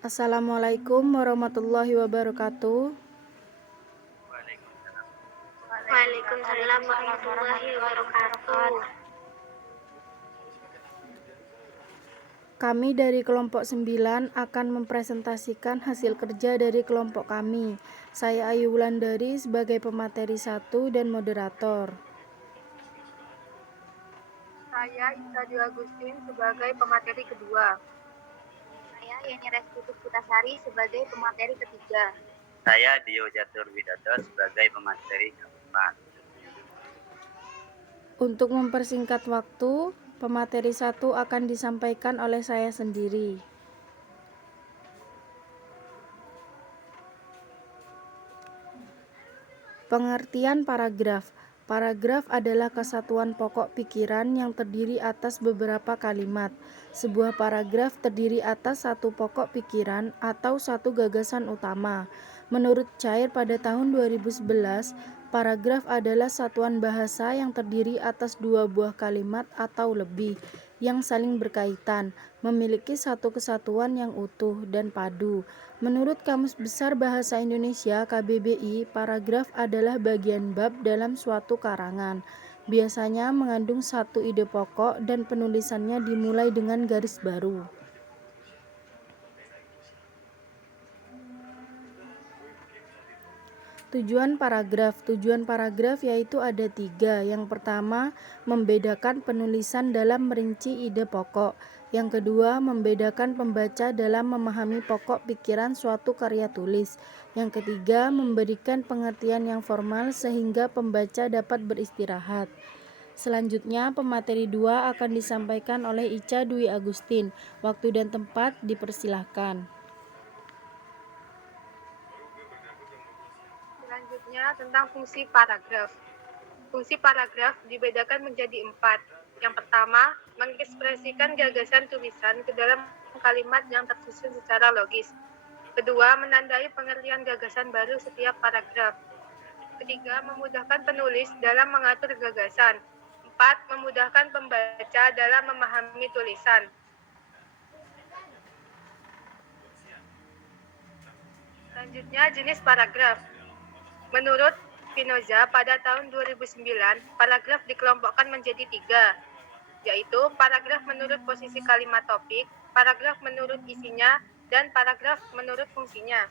Assalamualaikum warahmatullahi wabarakatuh. Waalaikumsalam warahmatullahi wabarakatuh. Kami dari kelompok 9 akan mempresentasikan hasil kerja dari kelompok kami. Saya Ayu Wulandari sebagai pemateri 1 dan moderator. Saya Ica Dwi Agustin sebagai pemateri kedua. Saya Yeni Restuti Putasari sebagai pemateri ketiga. Saya Dio Jatur Widodo sebagai pemateri keempat. Untuk mempersingkat waktu, pemateri 1 akan disampaikan oleh saya sendiri. Pengertian paragraf. Paragraf adalah kesatuan pokok pikiran yang terdiri atas beberapa kalimat. Sebuah paragraf terdiri atas satu pokok pikiran atau satu gagasan utama. Menurut Cair pada tahun 2011, paragraf adalah satuan bahasa yang terdiri atas dua buah kalimat atau lebih yang saling berkaitan, memiliki satu kesatuan yang utuh dan padu. Menurut Kamus Besar Bahasa Indonesia KBBI, paragraf adalah bagian bab dalam suatu karangan. Biasanya mengandung satu ide pokok dan penulisannya dimulai dengan garis baru. Tujuan paragraf yaitu ada 3. Yang pertama, membedakan penulisan dalam merinci ide pokok. Yang kedua, membedakan pembaca dalam memahami pokok pikiran suatu karya tulis. Yang ketiga, memberikan pengertian yang formal sehingga pembaca dapat beristirahat. Selanjutnya, pemateri 2 akan disampaikan oleh Ica Dwi Agustin. Waktu dan tempat dipersilahkan. Selanjutnya tentang fungsi paragraf. Fungsi paragraf dibedakan menjadi 4. Yang pertama, mengekspresikan gagasan tulisan ke dalam kalimat yang tersusun secara logis. Kedua, menandai pengertian gagasan baru setiap paragraf. Ketiga, memudahkan penulis dalam mengatur gagasan. 4. Memudahkan pembaca dalam memahami tulisan. Selanjutnya, jenis paragraf. Menurut Spinoza pada tahun 2009, paragraf dikelompokkan menjadi 3, yaitu paragraf menurut posisi kalimat topik, paragraf menurut isinya, dan paragraf menurut fungsinya.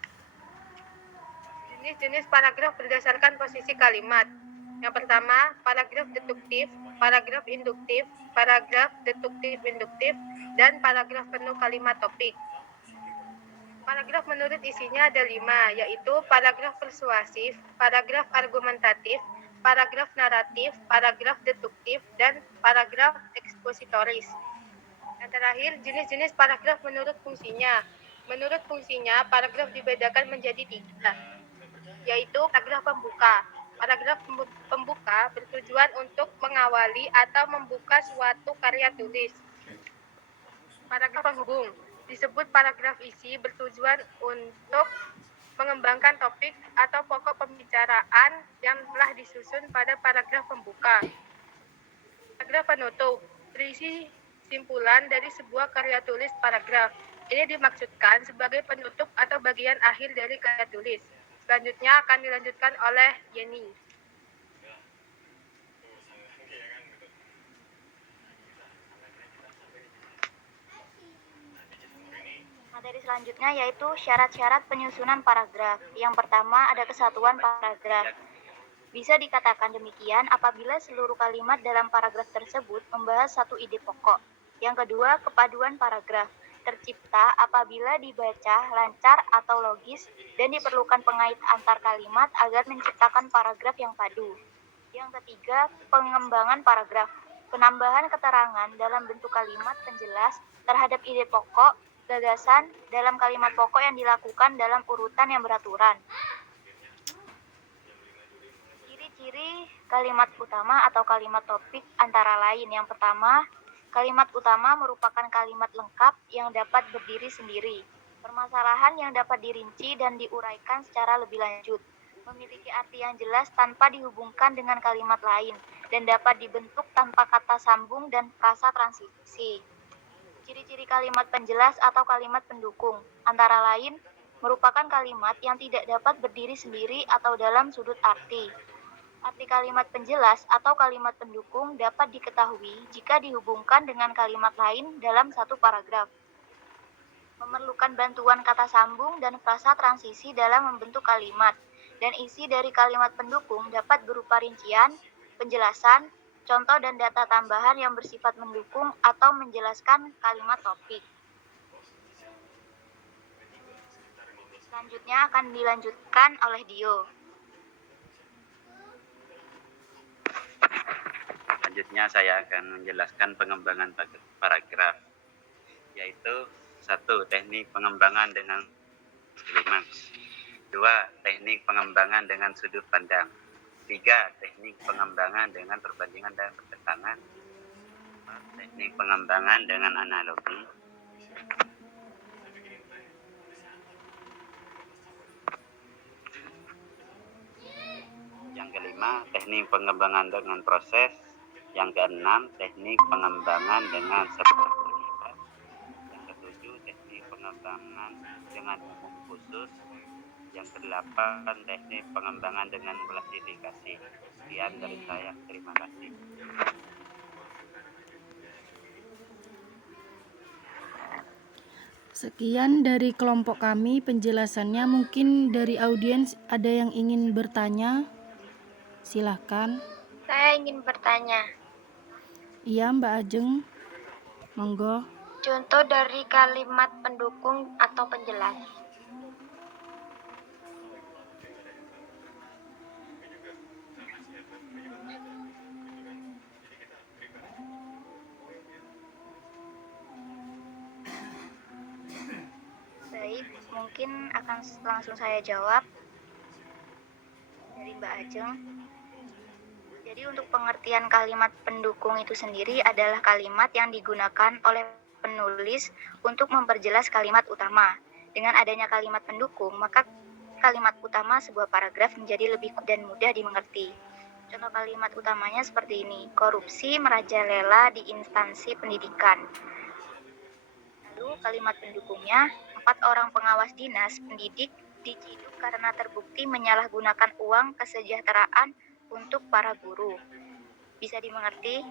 Jenis-jenis paragraf berdasarkan posisi kalimat. Yang pertama, paragraf deduktif, paragraf induktif, paragraf deduktif-induktif, dan paragraf penuh kalimat topik. Paragraf menurut isinya ada 5, yaitu paragraf persuasif, paragraf argumentatif, paragraf naratif, paragraf deduktif, dan paragraf ekspositoris. Dan terakhir, jenis-jenis paragraf menurut fungsinya. Menurut fungsinya, paragraf dibedakan menjadi 3, yaitu paragraf pembuka. Paragraf pembuka bertujuan untuk mengawali atau membuka suatu karya tulis. Paragraf penghubung disebut paragraf isi bertujuan untuk mengembangkan topik atau pokok pembicaraan yang telah disusun pada paragraf pembuka. Paragraf penutup berisi simpulan dari sebuah karya tulis paragraf. Ini dimaksudkan sebagai penutup atau bagian akhir dari karya tulis. Selanjutnya akan dilanjutkan oleh Yeni. Materi selanjutnya yaitu syarat-syarat penyusunan paragraf. Yang pertama ada kesatuan paragraf. Bisa dikatakan demikian apabila seluruh kalimat dalam paragraf tersebut membahas satu ide pokok. Yang kedua, kepaduan paragraf. Tercipta apabila dibaca lancar atau logis dan diperlukan pengait antar kalimat agar menciptakan paragraf yang padu. Yang ketiga, pengembangan paragraf. Penambahan keterangan dalam bentuk kalimat penjelas terhadap ide pokok, gagasan dalam kalimat pokok yang dilakukan dalam urutan yang beraturan. Ciri-ciri kalimat utama atau kalimat topik antara lain. Yang pertama, kalimat utama merupakan kalimat lengkap yang dapat berdiri sendiri. Permasalahan yang dapat dirinci dan diuraikan secara lebih lanjut. Memiliki arti yang jelas tanpa dihubungkan dengan kalimat lain dan dapat dibentuk tanpa kata sambung dan frasa transisi. Ciri-ciri kalimat penjelas atau kalimat pendukung, antara lain, merupakan kalimat yang tidak dapat berdiri sendiri atau dalam sudut arti. Arti kalimat penjelas atau kalimat pendukung dapat diketahui jika dihubungkan dengan kalimat lain dalam satu paragraf. Memerlukan bantuan kata sambung dan frasa transisi dalam membentuk kalimat, dan isi dari kalimat pendukung dapat berupa rincian, penjelasan, contoh dan data tambahan yang bersifat mendukung atau menjelaskan kalimat topik. Selanjutnya akan dilanjutkan oleh Dio. Selanjutnya saya akan menjelaskan pengembangan paragraf, yaitu 1. Teknik pengembangan dengan klimaks. 2. Teknik pengembangan dengan sudut pandang. 3. Teknik pengembangan dengan perbandingan dan pertentangan. 4. Teknik pengembangan dengan analogi. Yang kelima, teknik pengembangan dengan proses. Yang keenam, teknik pengembangan dengan serta terlibat. Yang ketujuh, teknik pengembangan dengan umum khusus. Yang kedelapan, teknik pengembangan dengan klasifikasi. Sekian dari saya, terima kasih. Sekian dari kelompok kami penjelasannya. Mungkin dari audiens ada yang ingin bertanya? Silahkan. Saya ingin bertanya, Iya, Mbak Ajeng. Monggo. contoh dari kalimat pendukung atau penjelas. Baik, mungkin akan langsung saya jawab dari Mbak Ajeng. Jadi untuk pengertian kalimat pendukung itu sendiri adalah kalimat yang digunakan oleh penulis untuk memperjelas kalimat utama. Dengan adanya kalimat pendukung, maka kalimat utama sebuah paragraf menjadi lebih dan mudah dimengerti. Contoh kalimat utamanya seperti ini: korupsi merajalela di instansi pendidikan. Lalu kalimat pendukungnya, 4 orang pengawas dinas pendidik diciduk karena terbukti menyalahgunakan uang kesejahteraan untuk para guru. Bisa dimengerti?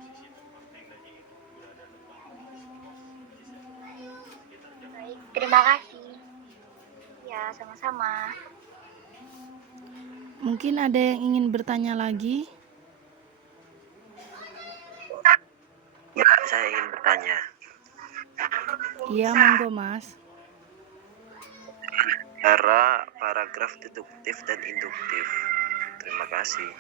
Baik, terima kasih. Ya, sama-sama. Mungkin ada yang ingin bertanya lagi? Ya, saya ingin bertanya. Iya, monggo Mas. Cara paragraf deduktif dan induktif. Terima kasih.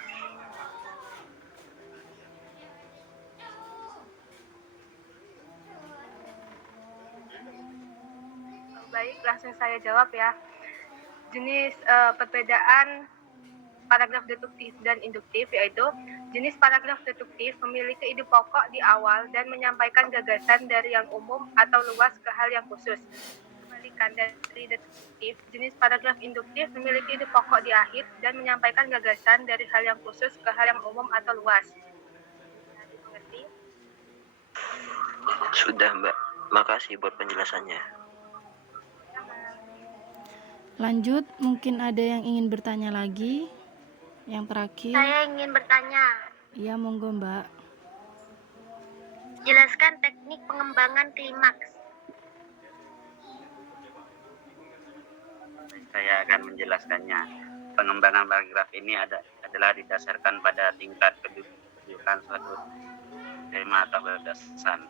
Baik, langsung saya jawab ya. Jenis perbedaan paragraf deduktif dan induktif yaitu jenis paragraf deduktif memiliki ide pokok di awal dan menyampaikan gagasan dari yang umum atau luas ke hal yang khusus. Kebalikan dari deduktif, jenis paragraf induktif memiliki ide pokok di akhir dan menyampaikan gagasan dari hal yang khusus ke hal yang umum atau luas. Dimengerti? Sudah, Mbak. Makasih buat penjelasannya. Lanjut, mungkin ada yang ingin bertanya lagi? Yang terakhir. Saya ingin bertanya, Iya, monggo Mbak. jelaskan teknik pengembangan klimaks. Saya akan menjelaskannya. Pengembangan paragraf ini adalah didasarkan pada tingkat kedudukan suatu tema atau gagasan.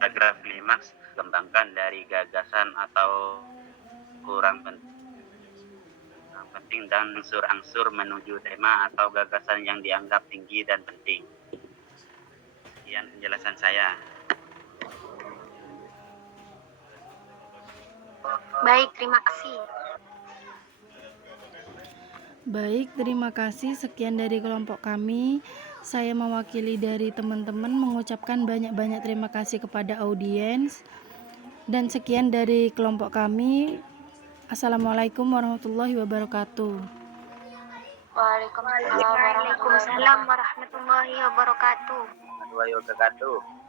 Paragraf klimaks dikembangkan dari gagasan atau kurang penting dan angsur-angsur menuju tema atau gagasan yang dianggap tinggi dan penting. Sekian penjelasan saya. Baik, terima kasih. Baik, terima kasih. Sekian dari kelompok kami. Saya mewakili dari teman-teman mengucapkan banyak-banyak terima kasih kepada audiens. Dan sekian dari kelompok kami. Assalamualaikum warahmatullahi wabarakatuh. Waalaikumsalam warahmatullahi wabarakatuh. Warahmatullahi wabarakatuh.